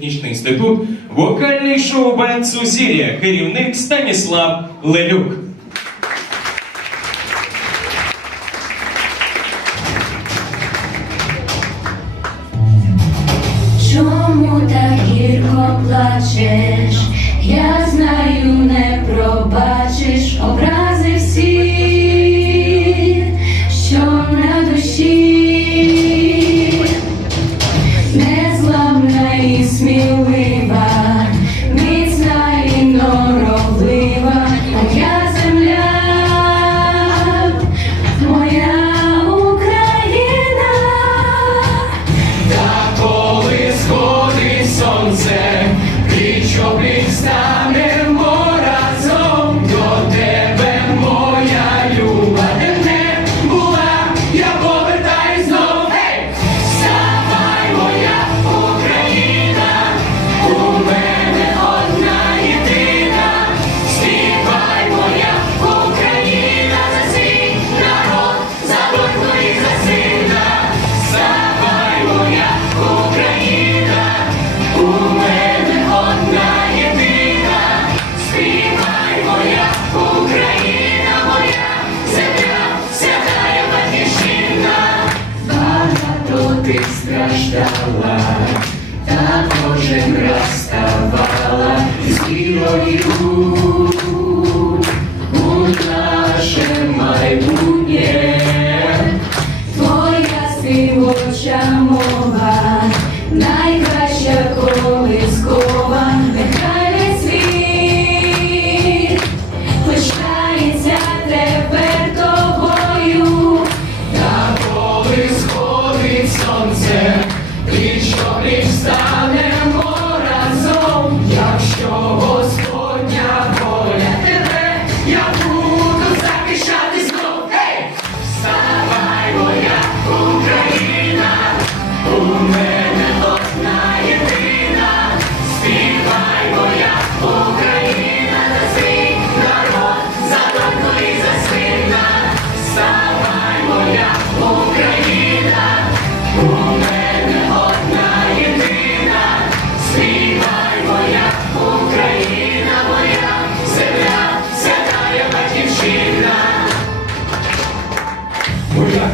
Технічний інститут, вокальний шоу бенд Сузір'я, керівник Станіслав Лелюк. Чому так гірко плачеш? Я знаю, не пробачиш незламна і кожен раз ставала з вірою у наше майбутнє.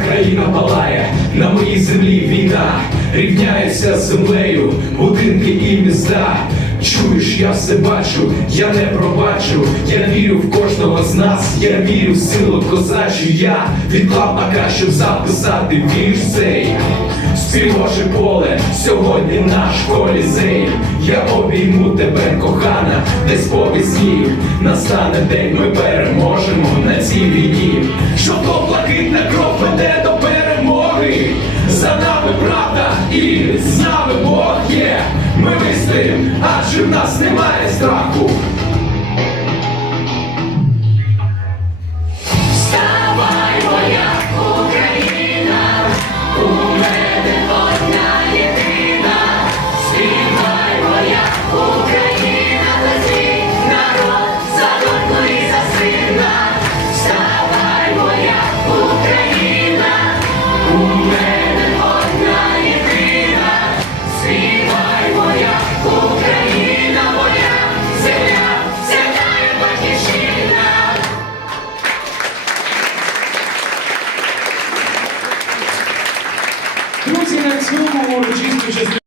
Країна палає, на моїй землі війна, рівняється з землею, будинки і міста. Чуєш, я все бачу, я не пробачу, я вірю в кожного з нас, я вірю в силу козачу, я відклав ака, щоб записати вірш цей. Співоже поле, сьогодні наш колізей. Я обійму тебе, кохана, десь по весні. Настане день, ми переможемо на цій війні. Жовто-блакитна кров веде і з нами Бог є. Ми вистоїм, адже в нас немає страху. урочисті частини.